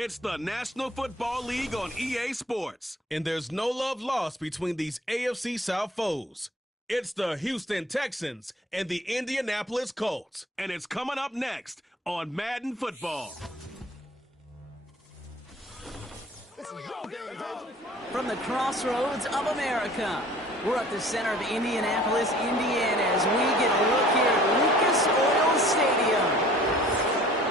It's the National Football League on EA Sports. And there's no love lost between these AFC South foes. It's the Houston Texans and the Indianapolis Colts. And it's coming up next on Madden Football. From the crossroads of America, we're at the center of Indianapolis, Indiana, as we get a look here at Lucas Oil Stadium.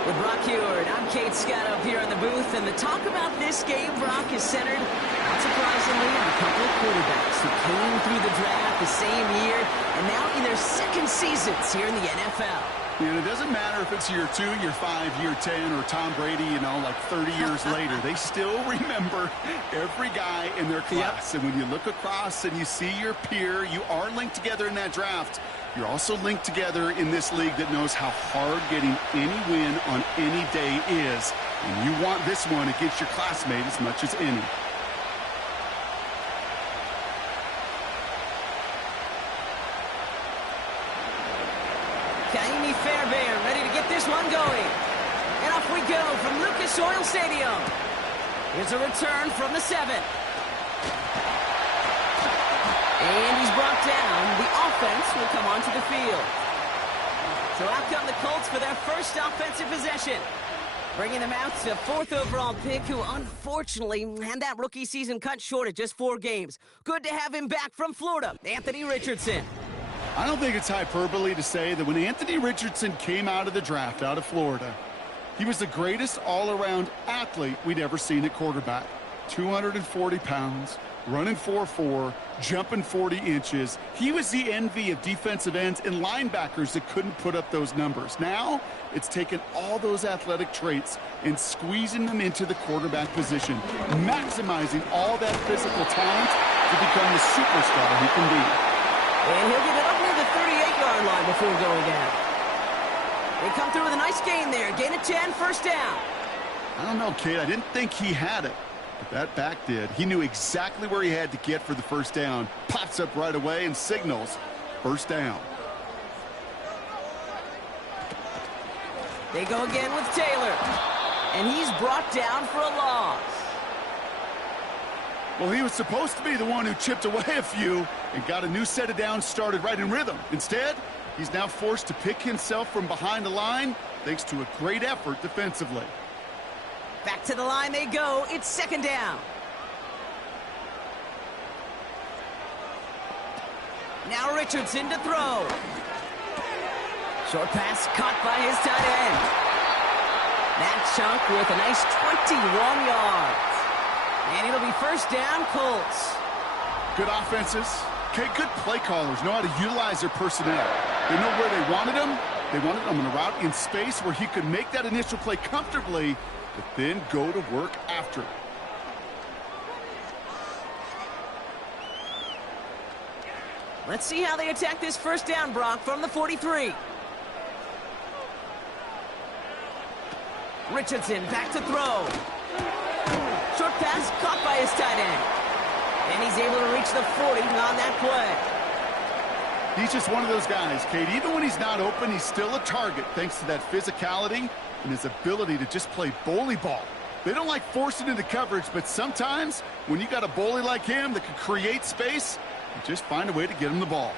With Brock Heward, I'm Kate Scott up here in the booth, and the talk about this game, Brock, is centered, not surprisingly, on a couple of quarterbacks who came through the draft the same year and now in their second seasons here in the NFL. And it doesn't matter if it's year 2, year 5, year 10, or Tom Brady, like 30 years later. They still remember every guy in their class. Yep. And when you look across and you see your peer, you are linked together in that draft. You're also linked together in this league that knows how hard getting any win on any day is. And you want this one against your classmate as much as any. Kaimi Fairbairn ready to get this one going. And off we go from Lucas Oil Stadium. Here's a return from the 7. And he's brought down. The offense will come onto the field. So out come the Colts for their first offensive possession. Bringing them out to 4th overall pick, who unfortunately had that rookie season cut short at just 4 games. Good to have him back from Florida, Anthony Richardson. I don't think it's hyperbole to say that when Anthony Richardson came out of the draft out of Florida, he was the greatest all-around athlete we'd ever seen at quarterback. 240 pounds, running 4.4, jumping 40 inches. He was the envy of defensive ends and linebackers that couldn't put up those numbers. Now, it's taken all those athletic traits and squeezing them into the quarterback position, maximizing all that physical talent to become the superstar he can be. And he'll get it up near the 38-yard line before going down. They come through with a nice gain there. Gain of 10, first down. I don't know, Kate. I didn't think he had it, but that back did. He knew exactly where he had to get for the first down. Pops up right away and signals first down. They go again with Taylor. And he's brought down for a loss. Well, he was supposed to be the one who chipped away a few and got a new set of downs started right in rhythm. Instead, he's now forced to pick himself from behind the line thanks to a great effort defensively. Back to the line they go. It's second down. Now Richardson to throw. Short pass caught by his tight end. That chunk with a nice 21 yards. And it'll be first down, Colts. Good offenses. Okay, good play callers know how to utilize their personnel. They know where they wanted him. They wanted him on a route in space where he could make that initial play comfortably, but then go to work after it. Let's see how they attack this first down, Brock, from the 43. Richardson back to throw. Short pass caught by his tight end. And he's able to reach the 40 on that play. He's just one of those guys, Kate. Even when he's not open, he's still a target thanks to that physicality and his ability to just play bully ball. They don't like forcing into coverage, but sometimes when you got a bully like him that can create space, you just find a way to get him the ball.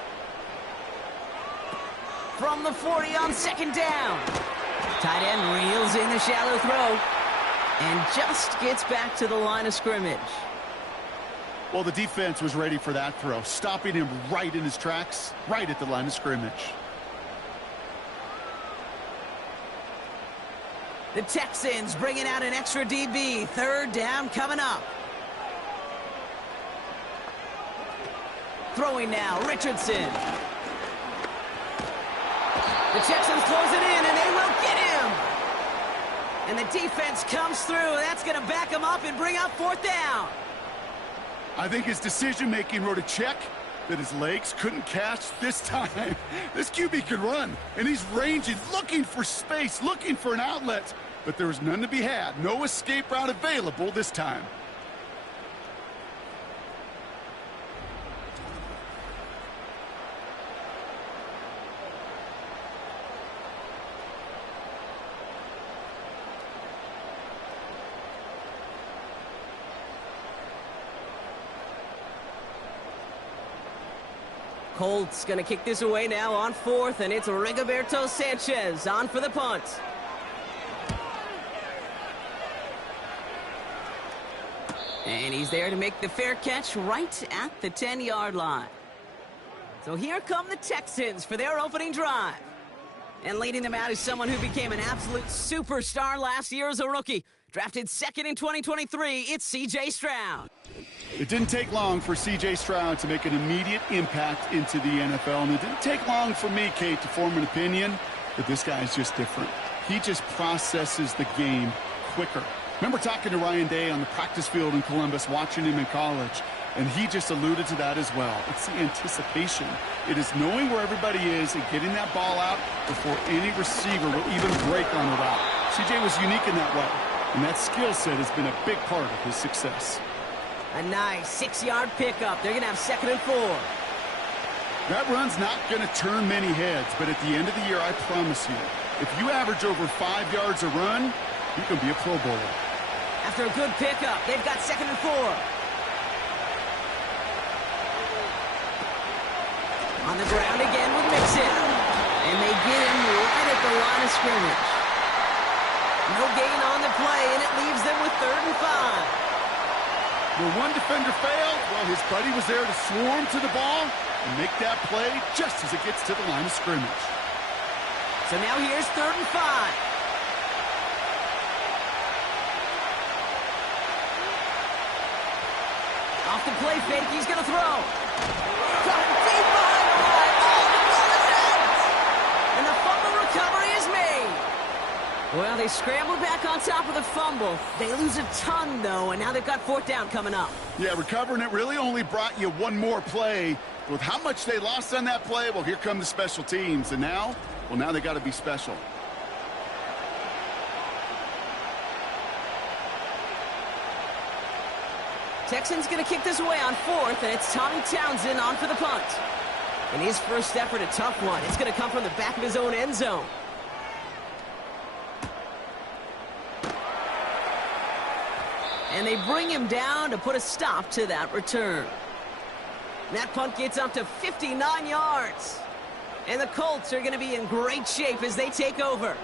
From the 40 on second down. Tight end reels in the shallow throw and just gets back to the line of scrimmage. Well, the defense was ready for that throw, stopping him right in his tracks, right at the line of scrimmage. The Texans bringing out an extra DB. Third down coming up. Throwing now, Richardson. The Texans close it in, and they will get him. And the defense comes through, and that's going to back him up and bring up fourth down. I think his decision-making wrote a check that his legs couldn't catch this time. This QB could run, and he's ranging, looking for space, looking for an outlet. But there was none to be had. No escape route available this time. Colts going to kick this away now on 4th, and it's Rigoberto Sanchez on for the punt. And he's there to make the fair catch right at the 10-yard line. So here come the Texans for their opening drive. And leading them out is someone who became an absolute superstar last year as a rookie. Drafted 2nd in 2023, it's C.J. Stroud. It didn't take long for C.J. Stroud to make an immediate impact into the NFL. And it didn't take long for me, Kate, to form an opinion that this guy is just different. He just processes the game quicker. Remember talking to Ryan Day on the practice field in Columbus, watching him in college, and he just alluded to that as well. It's the anticipation. It is knowing where everybody is and getting that ball out before any receiver will even break on a route. C.J. was unique in that way, and that skill set has been a big part of his success. A nice 6-yard pickup. They're going to have 2nd and 4. That run's not going to turn many heads, but at the end of the year, I promise you, if you average over 5 yards a run, you can be a Pro Bowler. After a good pickup, they've got 2nd and 4. On the ground again with Mixon. And they get him right at the line of scrimmage. No gain on the play, and it leaves them with 3rd and 5. Where one defender failed, well, his buddy was there to swarm to the ball and make that play just as it gets to the line of scrimmage. So now here's 3rd and 5. Off the play fake, he's going to throw. Got him deep behind the line. Oh, the ball is out! And the fumble recovery is made. Well, they scrambled back on top of the fumble. They lose a ton, though, and now they've got 4th down coming up. Yeah, recovering it really only brought you one more play. With how much they lost on that play, well, here come the special teams. And now, well, now they got to be special. Texans going to kick this away on 4th, and it's Tommy Townsend on for the punt. And his first effort, a tough one. It's going to come from the back of his own end zone. And they bring him down to put a stop to that return. That punt gets up to 59 yards. And the Colts are going to be in great shape as they take over.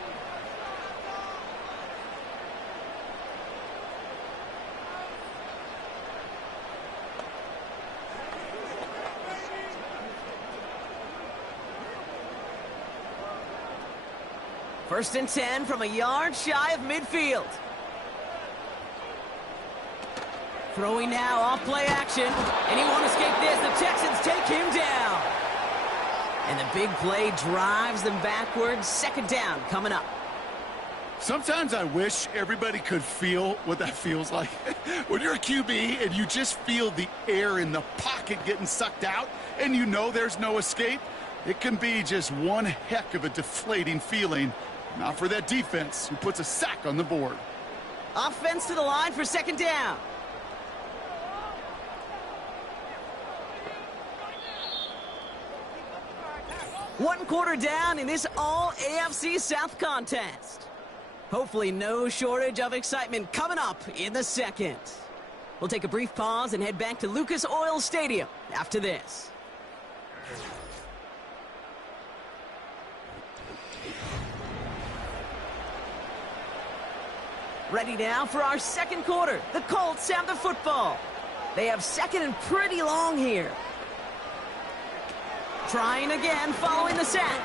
First and 10 from a yard shy of midfield. Throwing now off play action, and he won't escape this. The Texans take him down. And the big play drives them backwards. 2nd down coming up. Sometimes I wish everybody could feel what that feels like. When you're a QB and you just feel the air in the pocket getting sucked out and you know there's no escape, it can be just one heck of a deflating feeling. Not for that defense who puts a sack on the board. Offense to the line for 2nd down. One quarter down in this all-AFC South contest. Hopefully no shortage of excitement coming up in the 2nd. We'll take a brief pause and head back to Lucas Oil Stadium after this. Ready now for our 2nd quarter. The Colts have the football. They have 2nd and pretty long here. Trying again following the sack.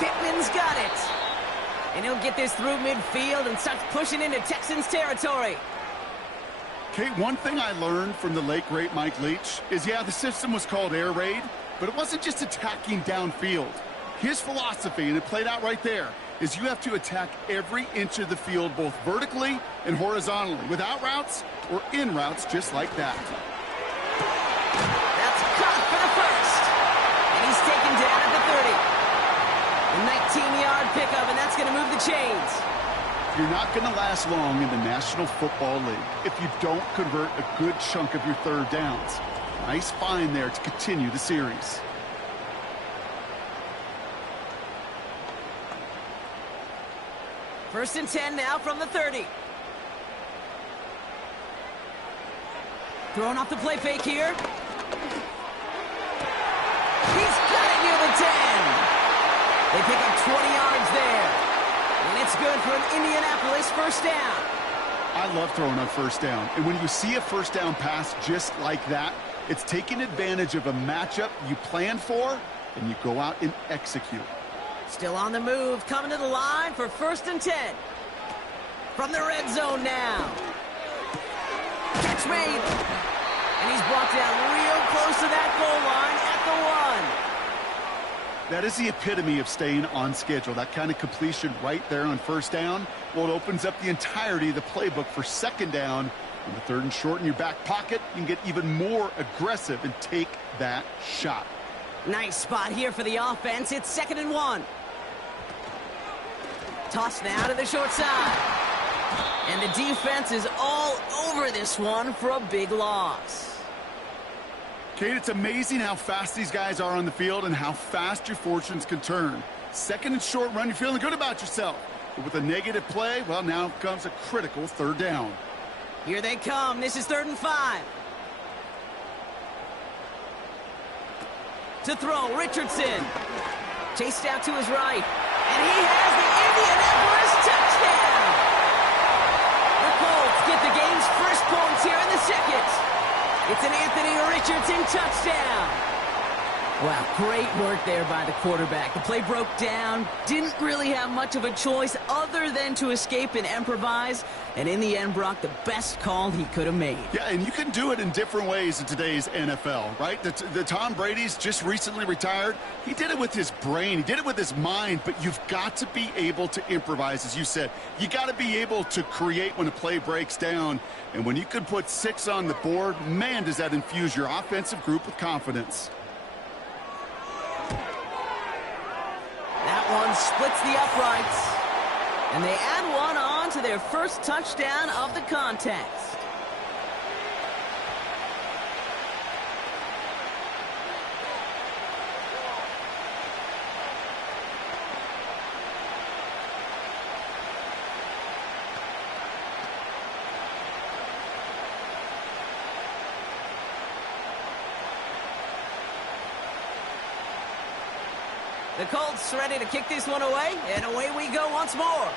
Pittman's got it. And he'll get this through midfield and starts pushing into Texans territory. Kate, one thing I learned from the late, great Mike Leach is, yeah, the system was called air raid, but it wasn't just attacking downfield. His philosophy, and it played out right there, is you have to attack every inch of the field, both vertically and horizontally, without routes or in routes just like that. That's caught for the first. And he's taken down at the 30. A 19-yard pickup, and that's going to move the chains. You're not going to last long in the National Football League if you don't convert a good chunk of your 3rd downs. Nice find there to continue the series. First and 10 now from the 30. Throwing off the play fake here. He's got it near the 10. They pick up 20 yards there. And it's good for an Indianapolis first down. I love throwing on first down. And when you see a first down pass just like that, it's taking advantage of a matchup you planned for, and you go out and execute. Still on the move, coming to the line for 1st and 10. From the red zone now. Catch made. And he's brought down real close to that goal line at the 1. That is the epitome of staying on schedule. That kind of completion right there on first down. Well, it opens up the entirety of the playbook for 2nd down. On the 3rd and short in your back pocket, you can get even more aggressive and take that shot. Nice spot here for the offense. It's 2nd and 1. Toss now to the short side. And the defense is all over this one for a big loss. Kate, it's amazing how fast these guys are on the field and how fast your fortunes can turn. 2nd and short run, you're feeling good about yourself. But with a negative play, well, now comes a critical 3rd down. Here they come. This is 3rd and 5. To throw, Richardson. Chased out to his right. And he has the Indianapolis touchdown. The Colts get the game's first points here in the 2nd. It's an Anthony Richardson touchdown. Wow, great work there by the quarterback. The play broke down, didn't really have much of a choice other than to escape and improvise, and in the end, Brock, the best call he could have made. Yeah, and you can do it in different ways in today's NFL, right? The Tom Brady's just recently retired. He did it with his brain. He did it with his mind, but you've got to be able to improvise, as you said. You got to be able to create when a play breaks down, and when you can put 6 on the board, man, does that infuse your offensive group with confidence. That one splits the uprights. And they add one on to their first touchdown of the contest. The Colts ready to kick this one away, and away we go once more.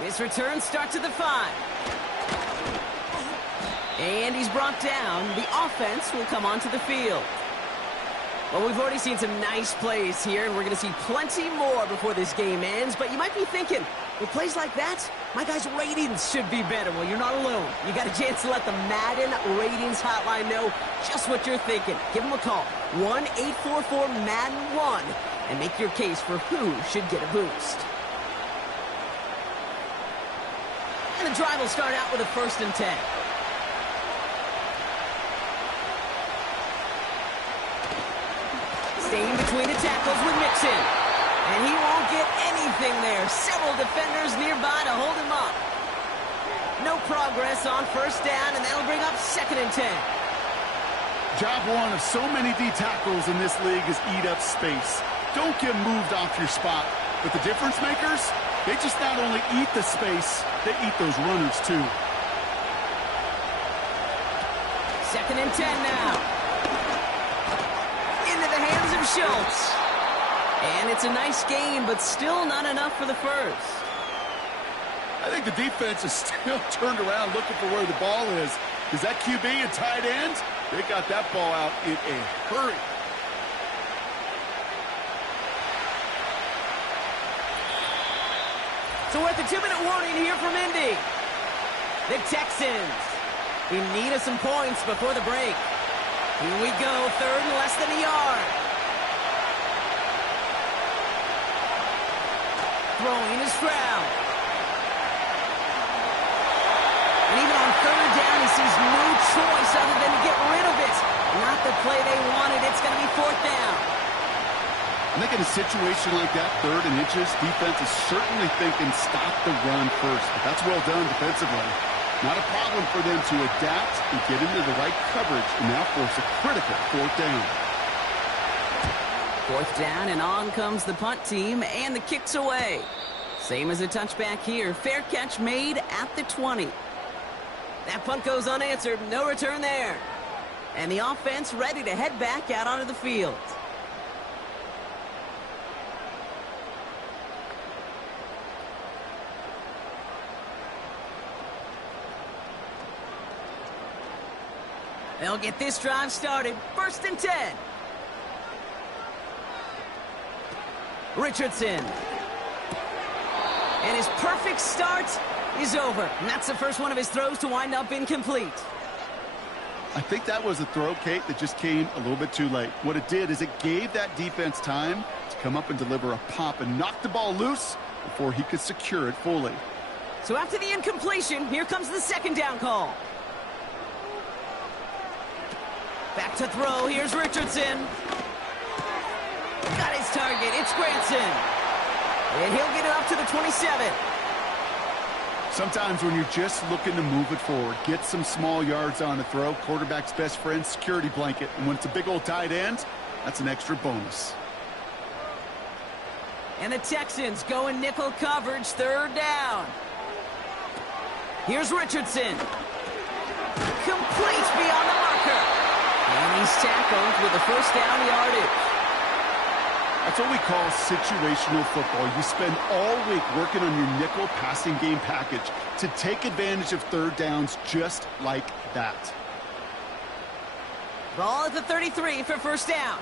This return starts at the 5. And he's brought down. The offense will come onto the field. Well, we've already seen some nice plays here, and we're going to see plenty more before this game ends. But you might be thinking, with plays like that, my guys' ratings should be better. Well, you're not alone. You got a chance to let the Madden ratings hotline know just what you're thinking. Give them a call, 1-844-MADDEN-1, and make your case for who should get a boost. And the drive will start out with a 1st and 10. Staying between the tackles with Mixon. And he won't get anything there. Several defenders nearby to hold him up. No progress on 1st down, and that'll bring up 2nd and 10. Job one of so many D tackles in this league is eat up space. Don't get moved off your spot. But the difference makers, they just not only eat the space, they eat those runners too. 2nd and 10 now. Into the hands of Schultz. And it's a nice gain, but still not enough for the first. I think the defense is still turned around looking for where the ball is. Is that QB and tight end? They got that ball out in a hurry. So we're at the 2-minute warning here from Indy. The Texans in need of some points before the break. Here we go, 3rd and less than a yard. Throwing is Stroud. And even on 3rd down, he sees no choice other than to get rid of it. Not the play they wanted. It's going to be 4th down. I think in a situation like that, 3rd and inches, defense is certainly thinking stop the run first. But that's well done defensively. Not a problem for them to adapt and get into the right coverage and now force a critical 4th down. 4th down, and on comes the punt team, and the kick's away. Same as a touchback here. Fair catch made at the 20. That punt goes unanswered. No return there. And the offense ready to head back out onto the field. They'll get this drive started. 1st and 10. Richardson. And his perfect start is over. And that's the first one of his throws to wind up incomplete. I think that was a throw, Kate, that just came a little bit too late. What it did is it gave that defense time to come up and deliver a pop and knock the ball loose before he could secure it fully. So after the incompletion, here comes the 2nd down call. Back to throw. Here's Richardson. Got his target. It's Granson. And he'll get it up to the 27. Sometimes when you're just looking to move it forward, get some small yards on the throw, quarterback's best friend, security blanket. And when it's a big old tight end, that's an extra bonus. And the Texans go in nickel coverage, 3rd down. Here's Richardson. Complete beyond the marker. And he's tackled with the 1st down yardage. That's what we call situational football. You spend all week working on your nickel passing game package to take advantage of 3rd downs just like that. Ball at the 33 for 1st down.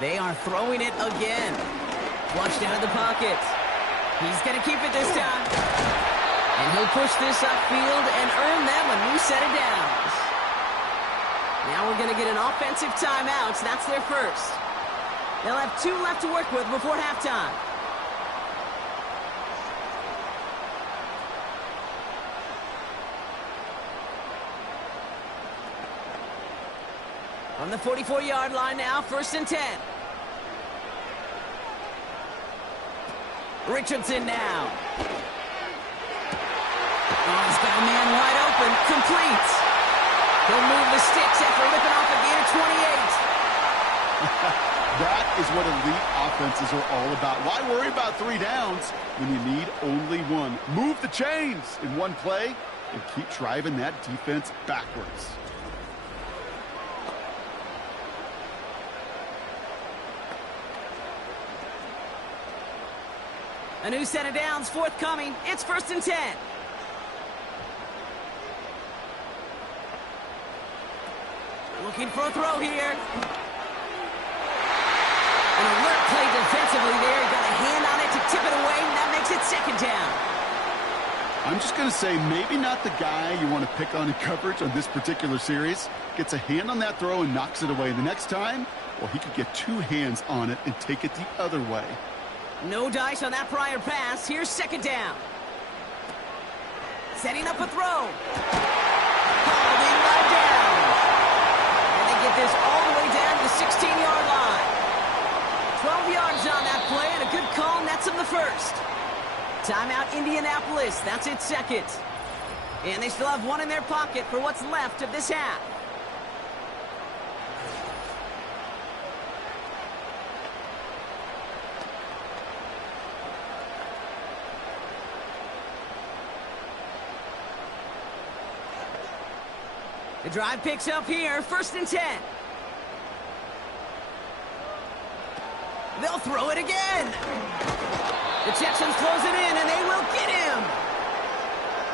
They are throwing it again. Flushed out of the pocket. He's going to keep it this time. And he'll push this upfield and earn them a new set of downs. Now we're going to get an offensive timeout. So that's their first. They'll have 2 left to work with before halftime. On the 44-yard line now, 1st and 10. Richardson now. Oh, he's got a man wide open. Complete. He'll move the sticks after ripping off a gain of 28. That is what elite offenses are all about. Why worry about 3 downs when you need only 1? Move the chains in one play and keep driving that defense backwards. A new set of downs forthcoming. It's 1st and 10. Looking for a throw here. An alert play defensively there. He got a hand on it to tip it away, and that makes it 2nd down. I'm just going to say maybe not the guy you want to pick on in coverage on this particular series. Gets a hand on that throw and knocks it away. The next time, well, he could get 2 hands on it and take it the other way. No dice on that prior pass. Here's 2nd down. Setting up a throw. Holding right down. And they get this all the way down to the 16-yard line. 12 yards on that play, and a good call nets them the first. Timeout Indianapolis. That's its 2nd. And they still have 1 in their pocket for what's left of this half. The drive picks up here, 1st and 10. They'll throw it again. The Texans close it in, and they will get him.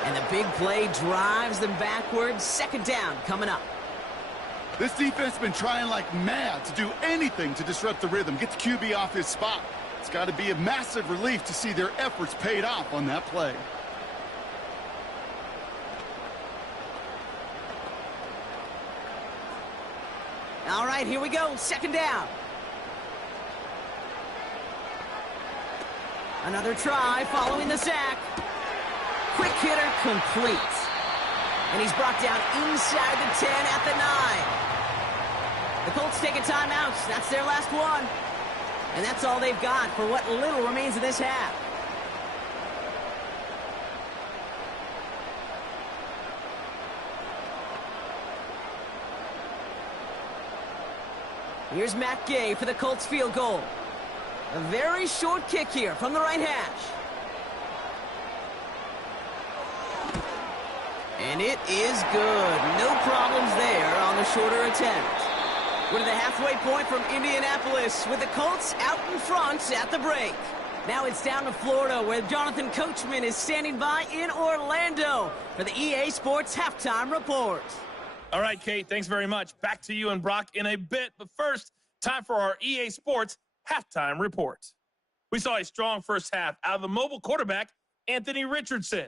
And the big play drives them backwards. 2nd down coming up. This defense has been trying like mad to do anything to disrupt the rhythm, get the QB off his spot. It's got to be a massive relief to see their efforts paid off on that play. All right, here we go. 2nd down. Another try following the sack. Quick hitter complete. And he's brought down inside the 10 at the 9. The Colts take a timeout. That's their last one. And that's all they've got for what little remains of this half. Here's Matt Gay for the Colts field goal. A very short kick here from the right hash. And it is good. No problems there on the shorter attempt. We're to the halfway point from Indianapolis with the Colts out in front at the break. Now it's down to Florida where Jonathan Coachman is standing by in Orlando for the EA Sports Halftime Report. All right, Kate, thanks very much. Back to you and Brock in a bit. But first, time for our EA Sports Halftime Report. We saw a strong first half out of the mobile quarterback, Anthony Richardson.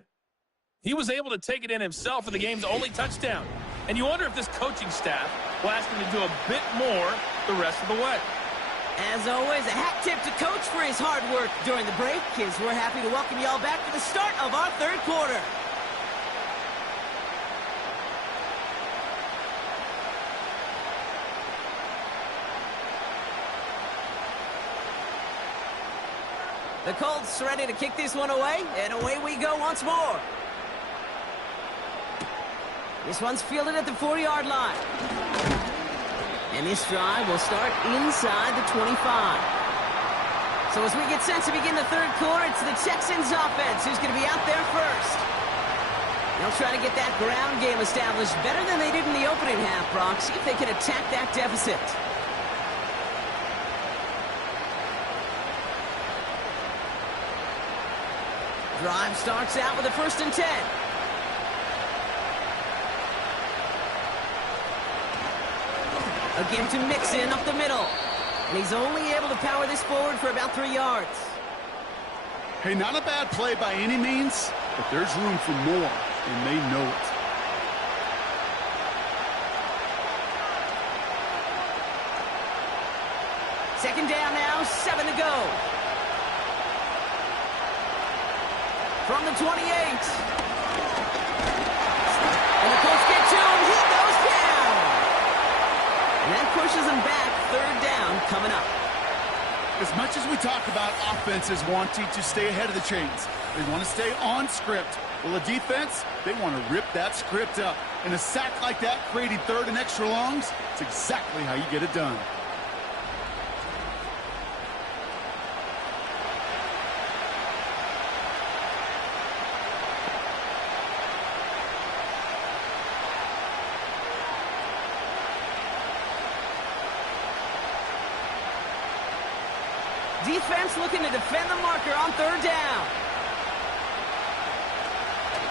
He was able to take it in himself for the game's only touchdown. And you wonder if this coaching staff will ask him to do a bit more the rest of the way. As always, a hat tip to Coach for his hard work during the break, as we're happy to welcome y'all back to the start of our third quarter. The Colts ready to kick this one away, and away we go once more. This one's fielded at the 40-yard line. And this drive will start inside the 25. So as we get set to begin the third quarter, it's the Texans offense who's going to be out there first. They'll try to get that ground game established better than they did in the opening half, Brock. See if they can attack that deficit. Drive starts out with a 1st and 10. Again to Mixon up the middle. And he's only able to power this forward for about 3 yards. Hey, not a bad play by any means, but there's room for more, and they know it. Second down now, 7 to go. From the 28. And the Colts get to him. He goes down. And that pushes him back. 3rd down coming up. As much as we talk about offenses wanting to stay ahead of the chains, they want to stay on script. Well, the defense, they want to rip that script up. And a sack like that, creating 3rd and extra longs, it's exactly how you get it done. Defense looking to defend the marker on 3rd down.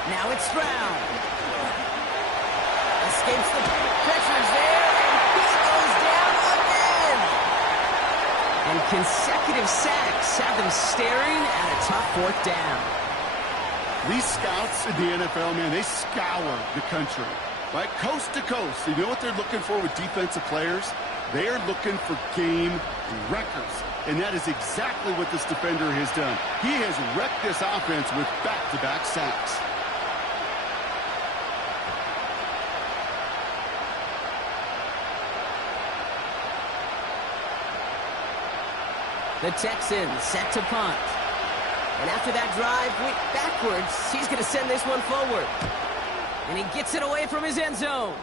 Now it's Stroud. Escapes the pressures there, and he goes down again. And consecutive sacks have them staring at a tough 4th down. These scouts in the NFL, man, they scour the country, right? Coast to coast. You know what they're looking for with defensive players? They are looking for game records. And that is exactly what this defender has done. He has wrecked this offense with back-to-back sacks. The Texans set to punt. And after that drive went backwards, he's going to send this one forward. And he gets it away from his end zone.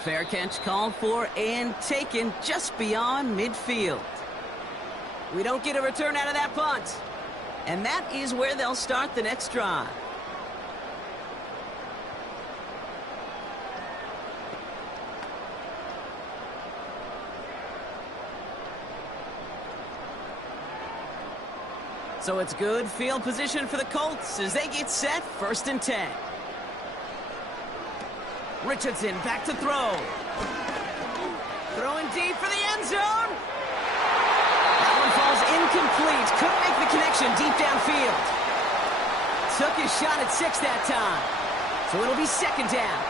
Fair catch called for and taken just beyond midfield. We don't get a return out of that punt. And that is where they'll start the next drive. So it's good field position for the Colts as they get set 1st and 10. Richardson back to throw. Throwing deep for the end zone. That one falls incomplete. Couldn't make the connection deep downfield. Took his shot at 6 that time. So it'll be 2nd down.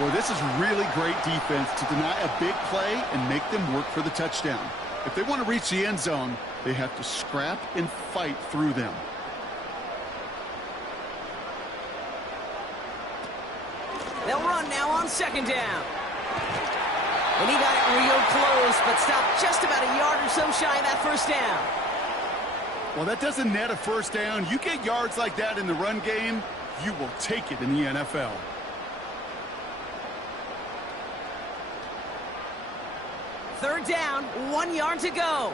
Boy, this is really great defense to deny a big play and make them work for the touchdown. If they want to reach the end zone, they have to scrap and fight through them. They'll run now on 2nd down. And he got it real close, but stopped just about a yard or so shy of that 1st down. Well, that doesn't net a 1st down. You get yards like that in the run game, you will take it in the NFL. Third down, 1 yard to go.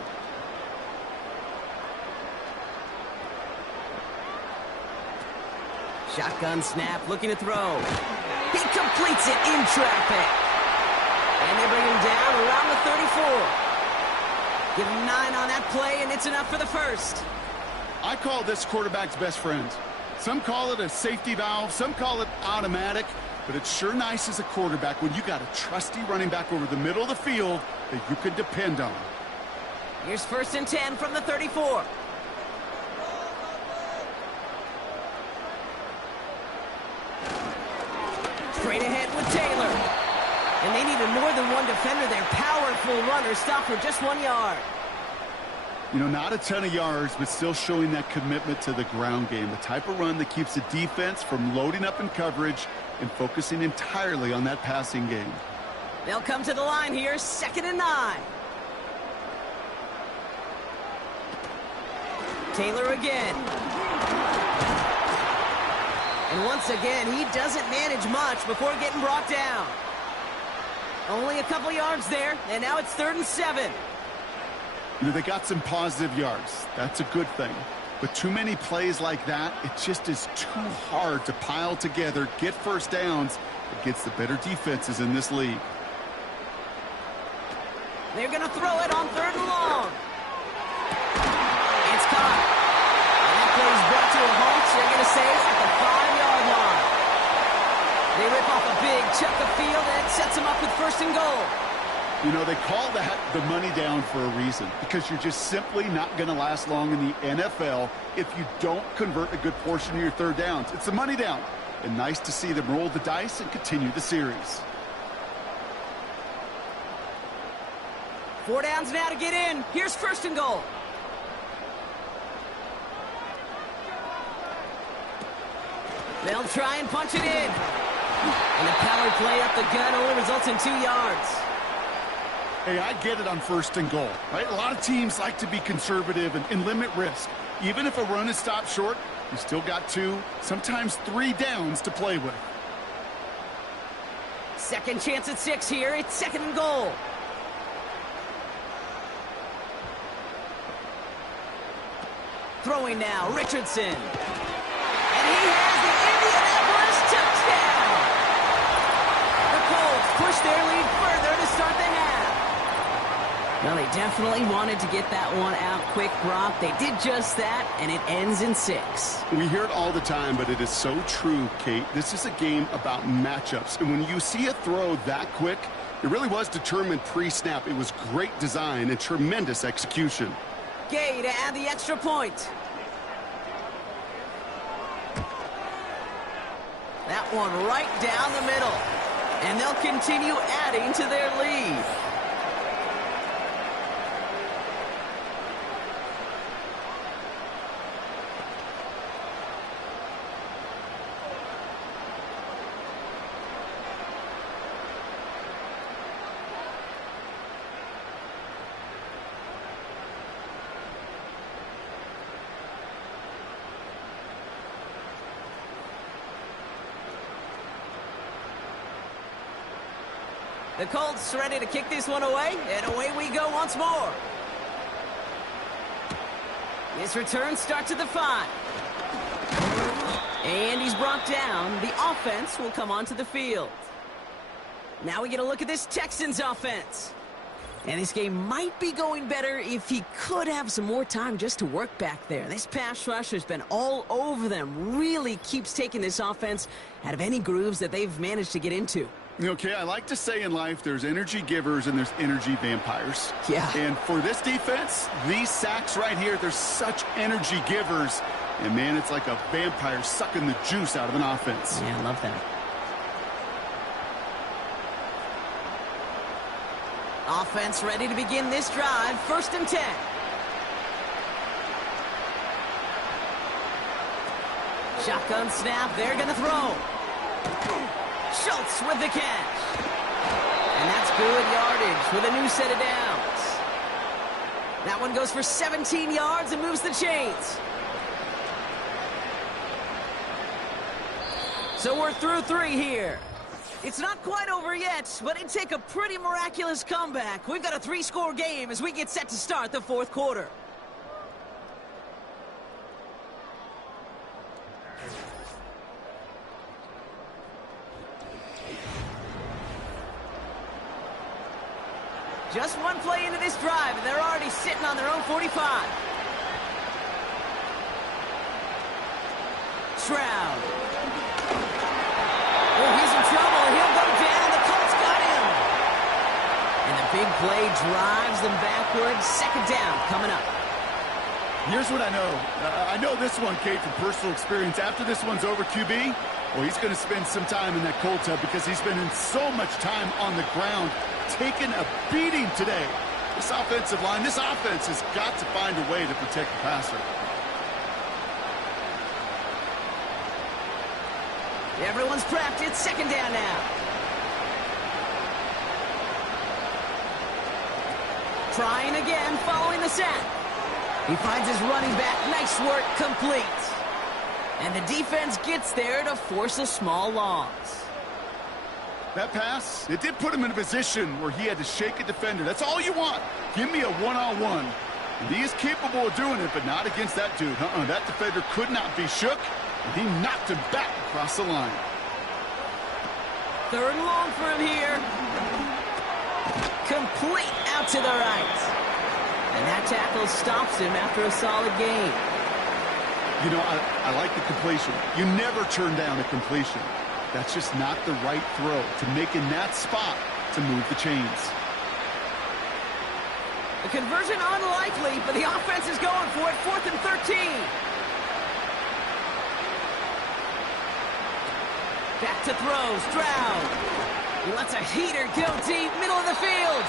Shotgun snap, looking to throw. He completes it in traffic. And they bring him down around the 34. Give him 9 on that play, and it's enough for the first. I call this quarterback's best friend. Some call it a safety valve, some call it automatic, but it's sure nice as a quarterback when you got a trusty running back over the middle of the field that you can depend on. Here's 1st and 10 from the 34. Straight ahead with Taylor. And they needed more than one defender there. Powerful runner, stopped for just 1 yard. You know, not a ton of yards, but still showing that commitment to the ground game. The type of run that keeps the defense from loading up in coverage and focusing entirely on that passing game. They'll come to the line here, 2nd and 9. Taylor again. And once again, he doesn't manage much before getting brought down. Only a couple yards there, and now it's 3rd and 7. You know, they got some positive yards. That's a good thing. But too many plays like that, it just is too hard to pile together, get first downs against the better defenses in this league. They're going to throw it on 3rd and long. It's caught. And that play is brought to a halt. They're going to say at the 5-yard line. They rip off a big chunk of field, and it sets them up with 1st and goal. You know, they call that the money down for a reason, because you're just simply not going to last long in the NFL if you don't convert a good portion of your 3rd downs. It's the money down. And nice to see them roll the dice and continue the series. 4 downs now to get in. Here's 1st and goal. They'll try and punch it in. And the power play up the gut only results in 2 yards. Hey, I get it on 1st and goal, right? A lot of teams like to be conservative and limit risk. Even if a run is stopped short, you still got 2, sometimes 3 downs to play with. Second chance at 6 here. It's 2nd and goal. Throwing now, Richardson. And he has the Indianapolis touchdown. The Colts push their lead further to start the half. Well, they definitely wanted to get that one out quick, Brock. They did just that, and it ends in 6. We hear it all the time, but it is so true, Kate. This is a game about matchups. And when you see a throw that quick, it really was determined pre-snap. It was great design and tremendous execution. Gay to add the extra point. That one right down the middle. And they'll continue adding to their lead. The Colts ready to kick this one away, and away we go once more. His return starts at the 5. And he's brought down. The offense will come onto the field. Now we get a look at this Texans offense. And this game might be going better if he could have some more time just to work back there. This pass rush has been all over them. Really keeps taking this offense out of any grooves that they've managed to get into. Okay, I like to say in life there's energy givers and there's energy vampires. Yeah. And for this defense, these sacks right here, they're such energy givers. And, man, it's like a vampire sucking the juice out of an offense. Yeah, I love that. Offense ready to begin this drive. 1st and 10. Shotgun snap. They're going to throw. Schultz with the catch. And that's good yardage with a new set of downs. That one goes for 17 yards and moves the chains. So we're through 3 here. It's not quite over yet, but it'd take a pretty miraculous comeback. We've got a 3-score game as we get set to start the 4th quarter. Just one play into this drive, and they're already sitting on their own 45. Stroud. Oh, he's in trouble. He'll go down. The Colts got him. And the big play drives them backwards. Second down coming up. Here's what I know. I know this one, Kate, from personal experience. After this one's over, QB, well, he's going to spend some time in that cold tub because he's been in so much time on the ground, taking a beating today. This offensive line, this offense has got to find a way to protect the passer. Everyone's prepped. It's second down now. Trying again, following the set. He finds his running back. Nice work, complete. And the defense gets there to force a small loss. That pass, it did put him in a position where he had to shake a defender. That's all you want. Give me a one-on-one. And he is capable of doing it, but not against that dude. That defender could not be shook, and he knocked him back across the line. Third and long for him here. Complete out to the right. And that tackle stops him after a solid gain. You know, I like the completion. You never turn down a completion. That's just not the right throw to make in that spot to move the chains. The conversion unlikely, but the offense is going for it. 4th and 13. Back to throw. Stroud. He lets a heater go deep, middle of the field.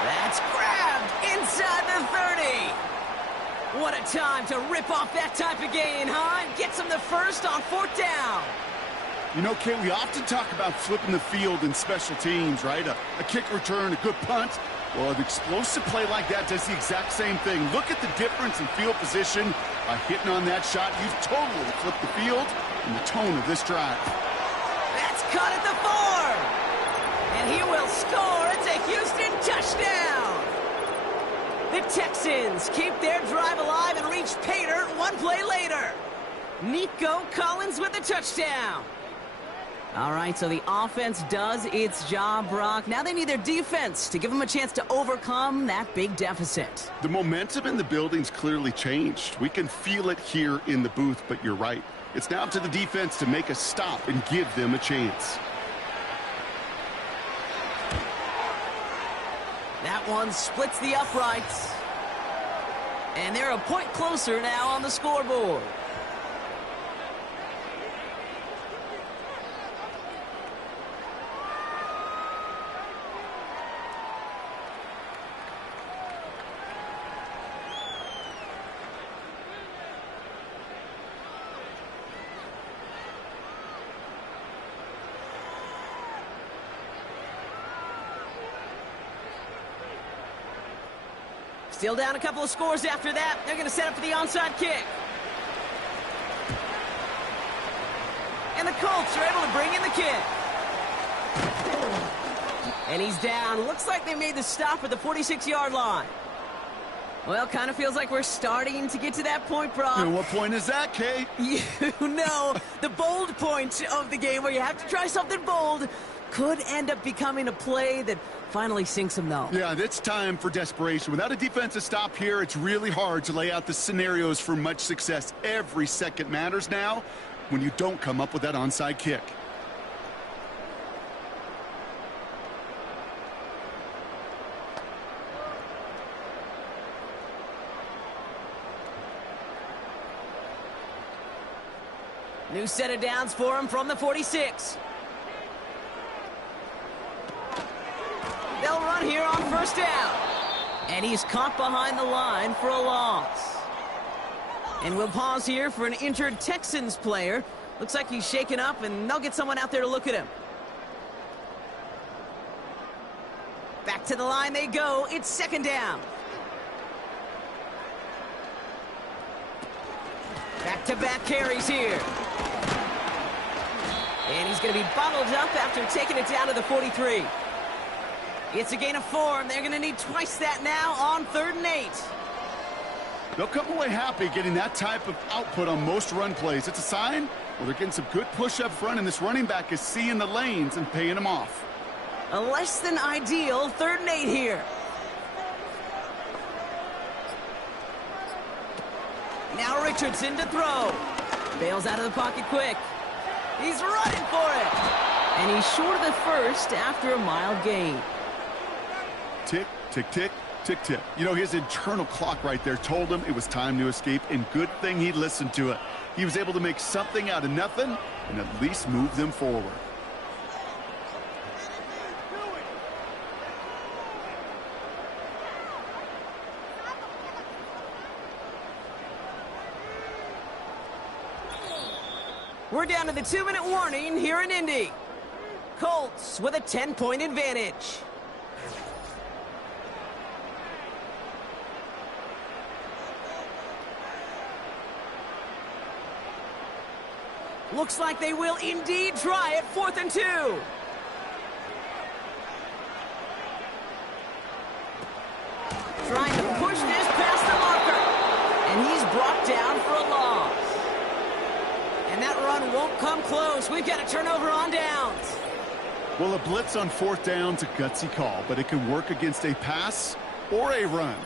That's grabbed inside the 30. What a time to rip off that type of gain, huh? And gets him the first on 4th down. You know, Kate, we often talk about flipping the field in special teams, right? A kick return, a good punt. Well, an explosive play like that does the exact same thing. Look at the difference in field position. By hitting on that shot, you've totally flipped the field and the tone of this drive. That's caught at the 4. And he will score. It's a Houston touchdown. The Texans keep their drive alive and reach pay dirt one play later. Nico Collins with the touchdown. All right, so the offense does its job, Brock. Now they need their defense to give them a chance to overcome that big deficit. The momentum in the building's clearly changed. We can feel it here in the booth, but you're right. It's now up to the defense to make a stop and give them a chance. That one splits the uprights. And they're a point closer now on the scoreboard. Still down a couple of scores after that. They're going to set up for the onside kick. And the Colts are able to bring in the kick. And he's down. Looks like they made the stop at the 46-yard line. Well, kind of feels like we're starting to get to that point, Brock. And what point is that, Kate? You know, the bold point of the game where you have to try something bold could end up becoming a play that finally sinks them, though. Yeah, it's time for desperation. Without a defensive stop here, it's really hard to lay out the scenarios for much success. Every second matters now when you don't come up with that onside kick. New set of downs for him from the 46. They'll run here on first down. And he's caught behind the line for a loss. And we'll pause here for an injured Texans player. Looks like he's shaken up, and they'll get someone out there to look at him. Back to the line they go. It's second down. Back-to-back carries here. And he's going to be bottled up after taking it down to the 43. It's a gain of 4, and they're going to need twice that now on 3rd and 8. They'll come away happy getting that type of output on most run plays. It's a sign, well, they're getting some good push up front, and this running back is seeing the lanes and paying them off. A less than ideal 3rd and 8 here. Now Richardson to throw. Bails out of the pocket quick. He's running for it. And he's short of the first after a mild gain. Tick, tick, tick, tick, tick. You know, his internal clock right there told him it was time to escape, and good thing he listened to it. He was able to make something out of nothing and at least move them forward. We're down to the 2-minute warning here in Indy. Colts with a 10-point advantage. Looks like they will indeed try it. 4th and 2. Trying to push this past the marker. And he's brought down for a loss. And that run won't come close. We've got a turnover on downs. Well, a blitz on 4th down's a gutsy call, but it can work against a pass or a run.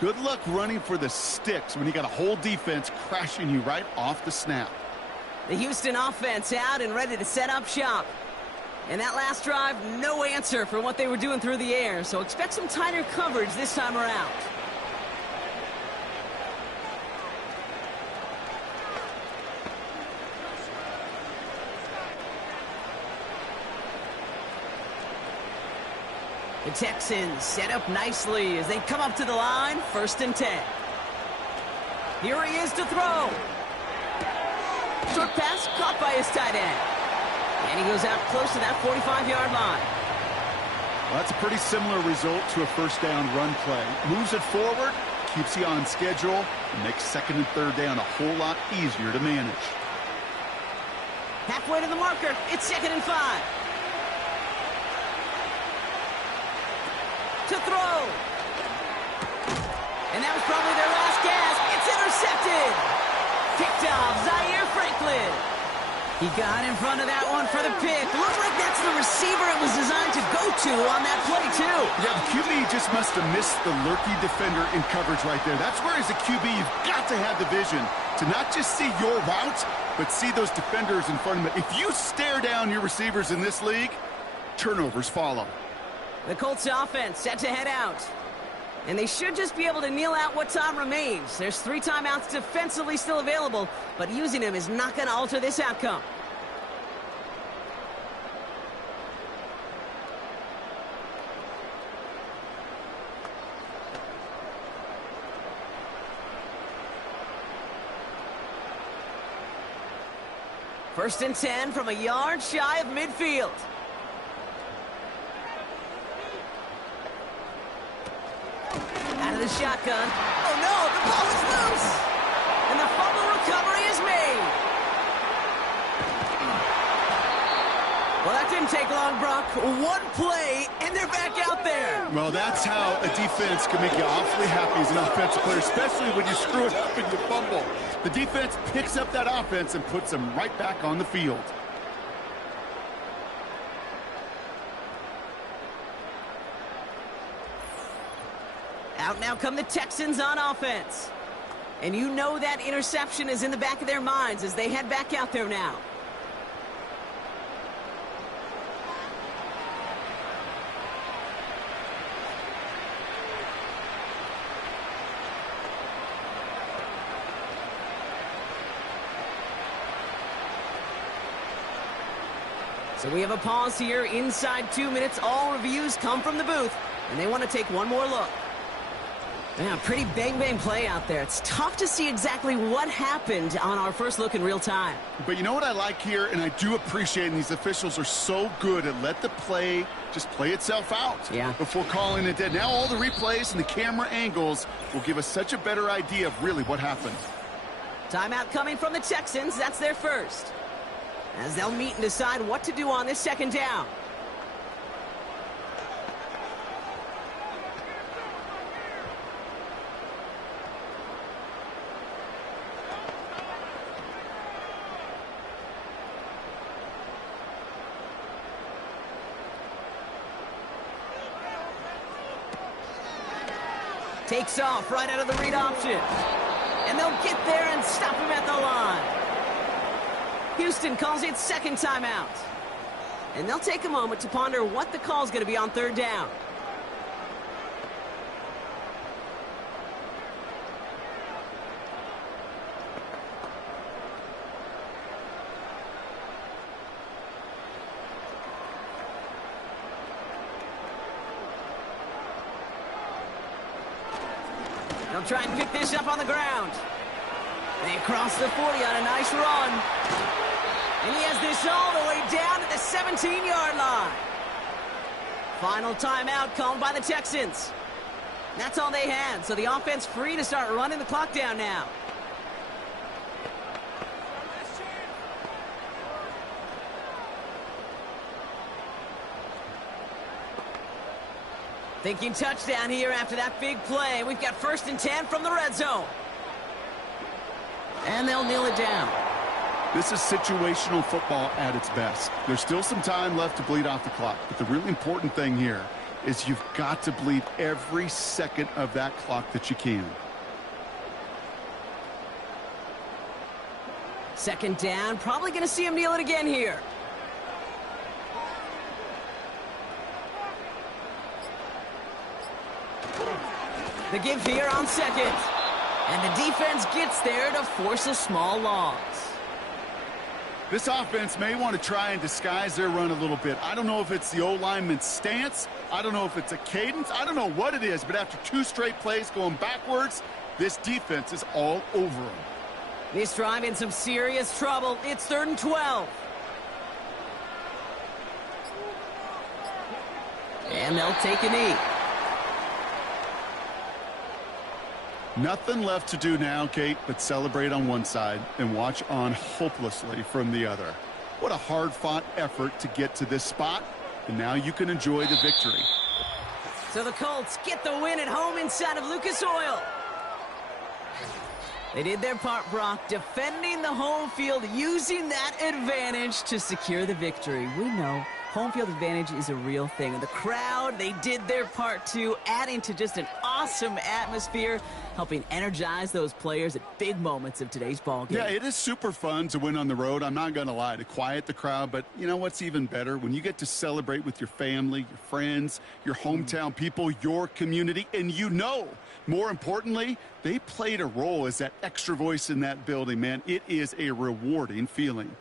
Good luck running for the sticks when you got a whole defense crashing you right off the snap. The Houston offense out and ready to set up shop. And that last drive, no answer for what they were doing through the air, so expect some tighter coverage this time around. The Texans set up nicely as they come up to the line, 1st and 10. Here he is to throw. Short pass caught by his tight end. And he goes out close to that 45-yard line. Well, that's a pretty similar result to a 1st down run play. Moves it forward, keeps you on schedule, and makes 2nd and 3rd down a whole lot easier to manage. Halfway to the marker, it's 2nd and 5. To throw. And that was probably their last gasp. It's intercepted. Picked off Zaire Franklin. He got in front of that one for the pick. Looks like that's the receiver it was designed to go to on that play, too. Yeah, the QB just must have missed the lurky defender in coverage right there. That's where, as a QB, you've got to have the vision to not just see your route, but see those defenders in front of you. If you stare down your receivers in this league, turnovers follow. The Colts offense set to head out. And they should just be able to kneel out what time remains. There's 3 timeouts defensively still available, but using them is not going to alter this outcome. First and 10 from a yard shy of midfield. Out of the shotgun. Oh, no, the ball is loose. And the fumble recovery is made. Well, that didn't take long, Brock. 1 play, and they're back out there. Well, that's how a defense can make you awfully happy as an offensive player, especially when you screw it up and you fumble. The defense picks up that offense and puts them right back on the field. Out now come the Texans on offense. And you know that interception is in the back of their minds as they head back out there now. So we have a pause here inside 2 minutes. All reviews come from the booth, and they want to take one more look. Yeah, pretty bang-bang play out there. It's tough to see exactly what happened on our first look in real time. But you know what I like here, and I do appreciate, and these officials are so good at let the play just play itself out before calling it dead. Now all the replays and the camera angles will give us such a better idea of really what happened. Timeout coming from the Texans. That's their first. As they'll meet and decide what to do on this 2nd down. Takes off right out of the read option. And they'll get there and stop him at the line. Houston calls it second timeout. And they'll take a moment to ponder what the call is going to be on third down. They'll try and pick this up on the ground. They cross the 40 on a nice run. And he has this all the way down to the 17-yard line. Final timeout called by the Texans. That's all they had, so the offense free to start running the clock down now. Thinking touchdown here after that big play. We've got 1st and 10 from the red zone. And they'll kneel it down. This is situational football at its best. There's still some time left to bleed off the clock, but the really important thing here is you've got to bleed every second of that clock that you can. 2nd down, probably going to see him kneel it again here. The give here on 2nd. And the defense gets there to force a small loss. This offense may want to try and disguise their run a little bit. I don't know if it's the O-lineman's stance. I don't know if it's a cadence. I don't know what it is, but after 2 straight plays going backwards, this defense is all over them. This drive in some serious trouble. It's 3rd and 12. And they'll take a knee. Nothing left to do now, Kate, but celebrate on one side and watch on hopelessly from the other. What a hard-fought effort to get to this spot, and now you can enjoy the victory. So the Colts get the win at home inside of Lucas Oil. They did their part, Brock, defending the home field, using that advantage to secure the victory. We know home field advantage is a real thing. And the crowd, they did their part too, adding to just an awesome atmosphere, helping energize those players at big moments of today's ballgame. Yeah, it is super fun to win on the road. I'm not going to lie, to quiet the crowd. But you know what's even better? When you get to celebrate with your family, your friends, your hometown people, your community, and you know, more importantly, they played a role as that extra voice in that building, man. It is a rewarding feeling.